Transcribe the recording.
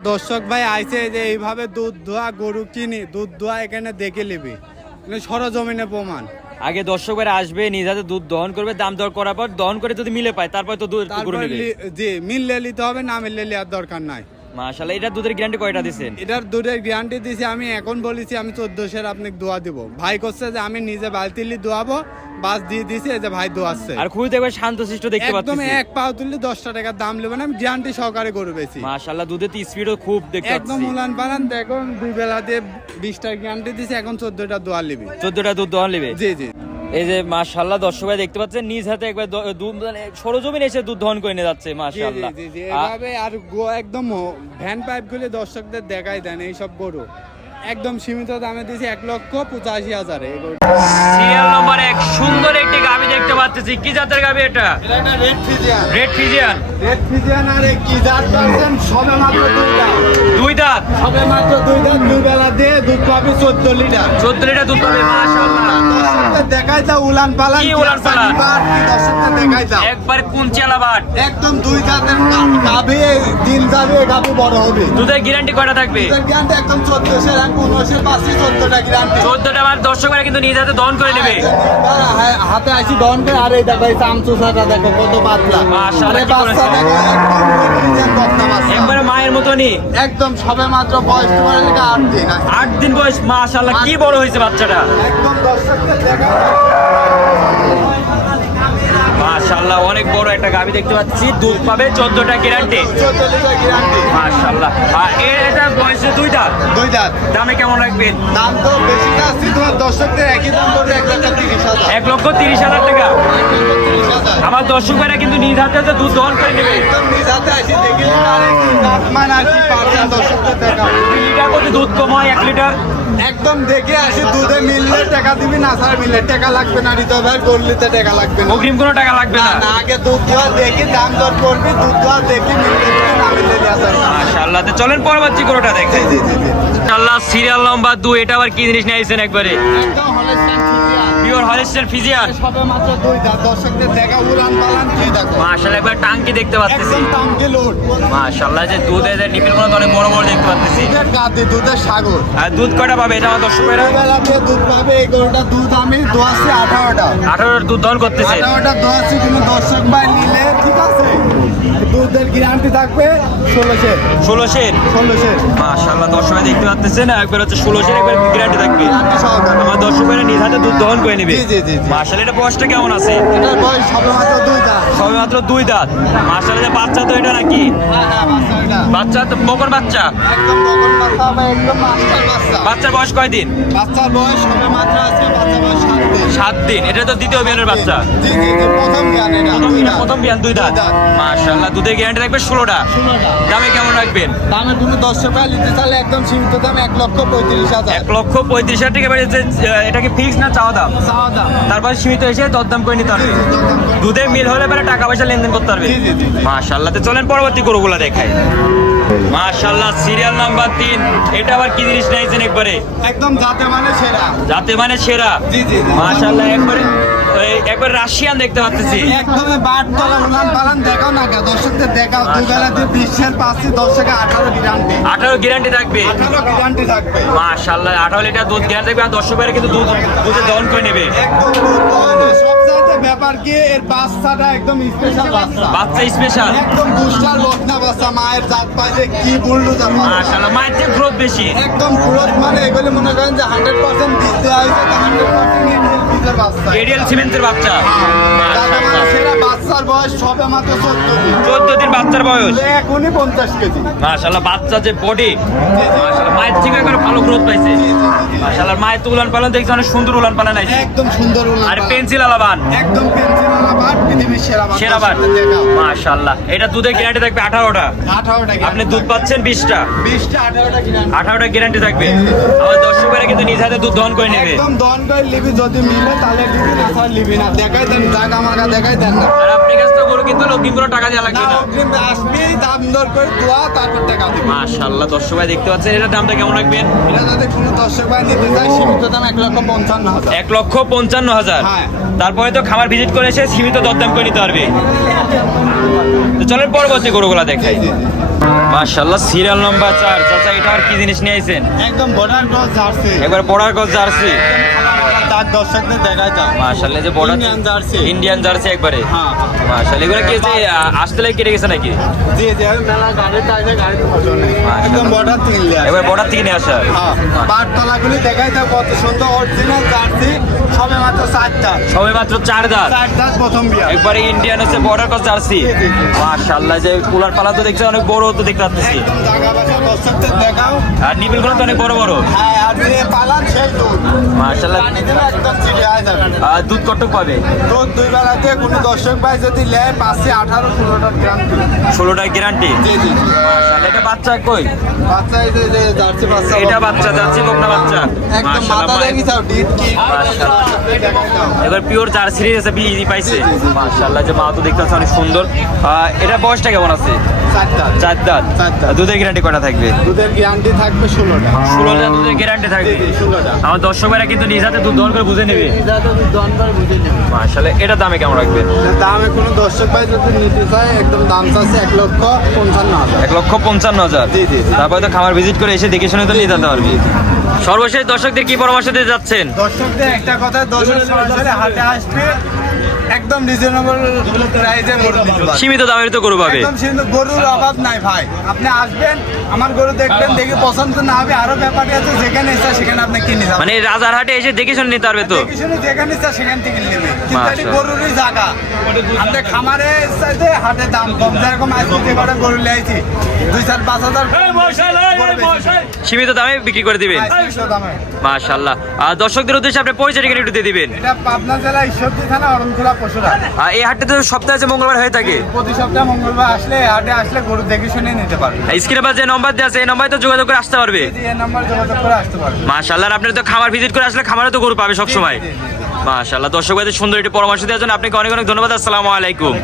দর্শক ভাই আইছে যে এইভাবে দুধ ধোয়া গরু কিনি দুধ ধোয়া এখানে দেখে নিবি। মানে সরজমিনে প্রমাণ। আগে দর্শক ভাই আসবে নিজ হাতে দুধ দহন করবে দাম দর করার পর দহন করে যদি মিলে পায় তারপর তো দুধ গরু জি মিললে নিতে হবে না মিললে নেওয়ার দরকার নাই। মাশাআল্লাহ এটা দুধের গ্যারান্টি কয়টা দিছেন? এটার দুধের গ্যারান্টি দিছি আমি এখন বলেছি আমি চোদ্দশের আপনি দোয়া দিব। ভাই করছে যে আমি নিজে বালতিলি দোয়াবো বাস দিয়ে দিছি এই যে ভাই দোয়াচ্ছে। আর খুবই দেখবে শান্ত শিষ্ট দেখতে একদম এক পাও তুললে দশটা টাকার দাম নেব না আমি গ্যারান্টি সহকারে গরু বেশি মাশাআল্লাহ দুধের তো স্পিডও খুব দেখতে একদম পাচ্ছি। উলান পালান দেখো দুই বেলা দিয়ে বিশটার গ্যারান্টি দিছি এখন চোদ্দটা দোয়া নিবি। চোদ্দটা দুধ দহন নেবে? জি জি। এই যে মাশাআল্লাহ দর্শক ভাই দেখতে পাচ্ছেন নিজ হাতে একবার মানে সরজমিন এসে দুধ দহন করে নিয়ে যাচ্ছে এভাবে আর গো- একদম ভ্যান পাইপ গুলি দর্শকদের দেখাই দেন এইসব গরু। একদম সীমিত দামে দিয়েছি এক লক্ষ পঁচাশি হাজারে। সিরিয়াল নম্বর এক সুন্দর একটি গাবি দেখতে পাচ্ছি। কি জাতের গাবি এটা? এটা red Friesian. Red Friesian? Red Friesian আর কি জাত পাচ্ছেন সবে মাত্র দুই দাঁত। দুই দাঁত? সবে মাত্র দুই দাঁত দুই বেলা দিয়ে দুধ পাবি চোদ্দ লিটার চোদ্দ লিটার দুধ পাবে মাশাআল্লাহ। দেখাই দাও উলান পালান কি উলান পালান? দর্শকদের দেখাই দাও। একবার কোন চালাবাট একদম দুই দাঁতের গাভি দিন যাবে গাভি বড় হবে। দুধের গ্যারান্টি কয়টা থাকবে? দুধের গ্যারান্টি একদম চোদ্দশো চোদ্দটা বার দর্শকরা কিন্তু করে নেবে। হাতে আসি দন করে আর এই দেখো এই চামচুসাটা দেখো কত পাতলা। একবারে মায়ের মতনই। একদম সবে মাত্র বয়স তোমার আট দিন। আট দিন বয়স মাশাআল্লাহ কি বড় হয়েছে বাচ্চাটা। একদম দর্শকদের দেখা মাশাআল্লাহ অনেক বড় একটা গাবি দেখতে পাচ্ছি। দুধ পাবে চোদ্দটা গ্যারান্টি। মাশাআল্লাহ। আর এর এটা বয়সে দুই দাঁত? দুই দাঁত। দামে কেমন রাখবেন দাম তো বেশি না আসছে তোমার দর্শকদের একই দাম পড়বে এক লক্ষ তিরিশ হাজার। এক লক্ষ তিরিশ হাজার টাকা? আমার দর্শক ভাইরা কিন্তু নিজ হাতে হাতে দুধ দহন করে নেবে। একদম নিজ হাতে আসি দেখি আর একটু কাটমান কি দর্শকদের দেখা দুধ কমায় হয় এক লিটার? একদম দেখে আসি দুধে মিললে টাকা দিবি না স্যার মিললে টাকা লাগবে না। হৃদয় ভাই গল্লিতে টাকা লাগবে না। অগ্রিম কোনো টাকা লাগবে না আগে দুধ দেওয়া দেখি দাম দর করবি দুধ দেওয়া দেখি মিললে না মিললে দেওয়া স্যার মাশাআল্লাহ তো চলেন পরবর্তী গরুটা দেখেন জি জি জি মাশাআল্লাহ সিরিয়াল নাম্বার 2 এটা আবার কি জিনিস নিয়ে আইছেন একবারে? একদম হলেস্টাইন। Pure হলিস্টার Friesian. সবে মাত্র দুই দাঁত দর্শকদের দেখা উড়ান পালান কি দেখো মাশাআল্লাহ একবার টাঙ্কি দেখতে পাচ্ছি। একদম টাঙ্কি লোড। মাশাআল্লাহ যে দুধের যে নিপিলগুলো অনেক বড় বড় দেখতে পাচ্ছি। দুধের গাদি দুধের সাগর। আর দুধ কয়টা পাবে এটা আমার দর্শক ভাইরা বেলাতে দুধ পাবে এই গরুটা দুধ আমি দোয়াচ্ছি আঠারোটা। আঠারো দুধ দহন করতেছে। আঠারোটা দোয়াচ্ছি কিন্তু দর্শক ভাই নিলে ঠিক আছে। দুধের গ্যারান্টি থাকবে ষোলোশে ষোলোশের ষোলোশে ভাই দেখতে পাচ্ছেন একবার হচ্ছে ষোলোশের একবার গ্যারান্টি থাকবে। আমার দর্শক ভাইরা নিজ হাতে দুধ দহন করে নেবে। মাশাআল্লাহ এটা বয়সটা কেমন আছে? এটার বয়স সবে মাত্র দুই দাঁত। সবে মাত্র দুই দাঁত। মাশাআল্লাহ যে বাচ্চা তো এটা নাকি? হ্যাঁ হ্যাঁ বাচ্চা তো বকর বাচ্চা? বাচ্চার বয়স কয় দিন বাচ্চার বয়স সবে মাত্র আছে বাচ্চা বয়স সাত দিন। সাত দিন এটা তো দ্বিতীয় বিয়ানের বাচ্চা। প্রথম এটা। দুই বিয়ান প্রথম বিয়ান দুই দাঁত। মাশাআল্লাহ দুধের গ্যারান্টি থাকবে ষোলোটা। দামে কেমন রাখবেন? দামে কোনো দর্শক ভাই নিতে চাইলে একদম সীমিত দাম এক লক্ষ পঁয়ত্রিশ হাজার। এক লক্ষ পঁয়ত্রিশ হাজার টাকা আহ, এটা কি ফিক্স না চাওয়া দাম? চাওয়া দাম। তারপর সীমিত এসে দরদাম করে নিতে পারবে দুধের মিল হলে পরে টাকা পয়সা লেনদেন করতে পারবে। মাশাআল্লাহ তো চলেন পরবর্তী গরুগুলা দেখাই। মাশাআল্লাহ সিরিয়াল নাম্বার তিন। এটা আবার কি জিনিস নাইছেন একবারে? একদম যাতে মানে সেরা। যাতে মানে সেরা। জি, জি। মাশাআল্লাহ একবারে একবার রাশিয়ান দেখতে পাচ্ছি একদমই বাট তোলা উলান পালান না দর্শকদের দেখাও। আচ্ছা। দুই বেলা দুই পাঁচটি দর্শকে আঠারো গ্যারান্টি আঠারো গ্যারান্টি থাকবে। আঠারো গ্যারান্টি থাকবে। মাশাল্লাহ আঠারো লিটার দুধ গ্যারান্টি থাকবে আর দর্শক কিন্তু দুধ দুধে দহন করে নেবে। একদম ব্যাপার কি এর বাচ্চাটা একদম স্পেশাল বাচ্চা। বাচ্চা। স্পেশাল একদম বুস্টার লটনা বাচ্চা মায়ের জাত পাইছে কি বলল জানো মাশাআল্লাহ মায়ের যে গ্রোথ বেশি। একদম গ্রোথ মানে এগুলো মনে করেন যে 100% দিতে এডিএল সিমেন্টের বাচ্চা। মাশাআল্লাহ বাচ্চার বয়স সবে মাত্র চোদ্দ দিন। চোদ্দ দিন বাচ্চার বয়স। এখনই পঞ্চাশ কেজি। মাশাআল্লাহ বাচ্চা যে বডি মাশাআল্লাহ মায়ের থেকে ভালো গ্রোথ পাইছে। মাশাআল্লাহ মায়ের তো উলান পালন দেখছি অনেক সুন্দর উলান পালন আছে। একদম সুন্দর উলান আর পেন্সিল আলাবান। একদম পেন্সিল আলা বাট পৃথিবীর সেরা বাট সেরা বাট মাশাআল্লাহ। এটা দুধের গ্যারান্টি থাকবে আঠারোটা। আঠারোটা আপনি দুধ পাচ্ছেন বিশটা। বিশটা আঠারোটা কিনা আঠারোটা গ্যারান্টি থাকবে। আমার দর্শকেরা কিন্তু নিজ হাতে দুধ দহন করে নেবে। একদম দন করে লিবি যদি মিলে তাহলে লিবি না স্যার লিবি না। দেখাই দেন জায়গা আমাকে দেখাই দেন না। আর আপনি কাছ থেকে গরু কিন্তু লগ্নি কোনো টাকা দেওয়া লাগবে না। অগ্রিম আসবি দাম দর করে দোয়া তারপর টাকা দিবি। মাশাআল্লাহ দর্শক ভাই দেখতে পাচ্ছেন এটার দামটা কেমন রাখবেন? এটা যদি কোনো দর্শক ভাই নিতে চাই সীমিত দাম এক লক্ষ পঞ্চান্ন হাজার। এক লক্ষ পঞ্চান্ন হাজার? হ্যাঁ। তারপরে তো খামার ভিজিট করে এসে সীমিত দরদাম করে নিতে পারবে। তো চলেন পরবর্তী গরুগুলা দেখাই। মাশাআল্লাহ সিরিয়াল নাম্বার চার। চাচা এটা আর কি জিনিস নিয়ে আইছেন? একদম বর্ডার ক্রস জার্সি। একবার বর্ডার গজ জার্সি। তার দর্শকদের দেখাই দাও মাশাআল্লাহ যে border Indian jersey। Indian jersey একবারে। হ্যাঁ মাশাআল্লাহ এগুলো কি হচ্ছে আ- আসতে লাগে কেটে গেছে নাকি? জি জি মেলা গাড়িতে আছে গাড়িতে নেই। একদম বর্ডার তিন লেয়ার এবার বর্ডার থেকে নিয়ে আসা হ্যাঁ পাট তলাগুলি দেখাই কত সুন্দর অরিজিনাল জার্সি সবে মাত্র চারটা। সবে মাত্র চার দাঁত। প্রথম বিয়ার একবারে ইন্ডিয়ান হচ্ছে বর্ডার গজ জার্সি মাশাআল্লাহ যে কুলার পালা তো দেখছি অনেক বড় তো দেখতে পাচ্ছি। একদম জায়গা বাসা দর্শকদের দেখাও। আর নিবিলগুলো তো অনেক বড় বড়। হ্যাঁ আর যে পালান সেই দুধ। মাশাআল্লাহ দুধ কটক পাবে? দুধ দুই বেলাতে কোনো দর্শক ভাই যদি নেয় পাঁচশে আঠারো ষোলোটা গ্যারান্টি জি জি এটা বাচ্চা কই? বাচ্চা জার্সি বাচ্চা। এটা বাচ্চা যাচ্ছে বকনা বাচ্চা? একদম মাথা দেখি যাও ডিট কি এবার পিওর জার্সি বিজি পাইছে। মাশাআল্লাহ যে মা তো দেখতে অনেক সুন্দর। এটা বয়সটা কেমন আছে? চার দাঁত দুধের গ্যারান্টি কটা থাকবে? দুধের গ্যারান্টি থাকবে ষোলোটা। ষোলো হাজার দুধের গ্যারান্টি থাকবে? ষোলোটা। আমার দর্শক ভাইরা কিন্তু নিজ হাতে দুধ দহন করে বুঝে নেবে। মাশাআল্লাহ এটা দামে কেমন রাখবেন? দামে কোনো দর্শক ভাই যদি নিতে চায় একদম দাম চাচ্ছে এক লক্ষ পঞ্চান্ন হাজার। এক লক্ষ পঞ্চান্ন হাজার। তারপরে তো খামার ভিজিট করে এসে দেখে শুনে তো নিয়ে যেতে পারবি। সর্বশেষ দর্শকদের কি পরামর্শ দিতে যাচ্ছেন? দর্শকদের একটা কথা দর্শক হাটে আসবে। একদম রিজনেবল প্রাইসে গরু দিতে পারবে। সীমিত দামের তো গরু পাবে। একদম সীমিত গরুর অভাব নাই ভাই। আপনি আসবেন আমার গরু দেখবেন দেখে পছন্দ না হবে আরও ব্যাপারই আছে যেখানে ইচ্ছা সেখানে আপনি কিনে যাবেন। মানে রাজারহাটে এসে দেখে শুনে নিতে পারবে তো? দেখে শুনে যেখানে ইচ্ছা সেখান থেকে নেবে কিন্তু এটি গরুরই জায়গা। আপনি খামারে চাইতে হাটে দাম কম। যেরকম আজ দুটি করে গরু লিয়েছি দুই চার পাঁচ হাজার সীমিত দামে বিক্রি করে দিবেন? আজ 300 দামে। মাশাআল্লাহ। আর দর্শকদের উদ্দেশ্যে আপনি পরিচয় একটু দিয়ে দিবেন। এটা পাবনা জেলা ঈশ্বরদী থানা অরণখোলা আর এই হাটটা তো সপ্তাহে যে মঙ্গলবার হয়ে থাকে। প্রতি সপ্তাহে মঙ্গলবার আসলে হাটে আসলে গরু দেখে শুনে নিতে পারবে। স্ক্রিনে বা যে নম্বর দেওয়া আছে এই নম্বরে তো যোগাযোগ করে আসতে পারবে। এই যে যোগাযোগ করে আসতে পারবে। মাশাআল্লাহ আপনি তো খামার ভিজিট করে আসলে খামারে তো গরু পাবে সবসময়। সময়। মাশাআল্লাহ দর্শক সুন্দর একটি পরামর্শ দেওয়ার জন্য আপনাকে অনেক অনেক ধন্যবাদ। আসসালামু আলাইকুম।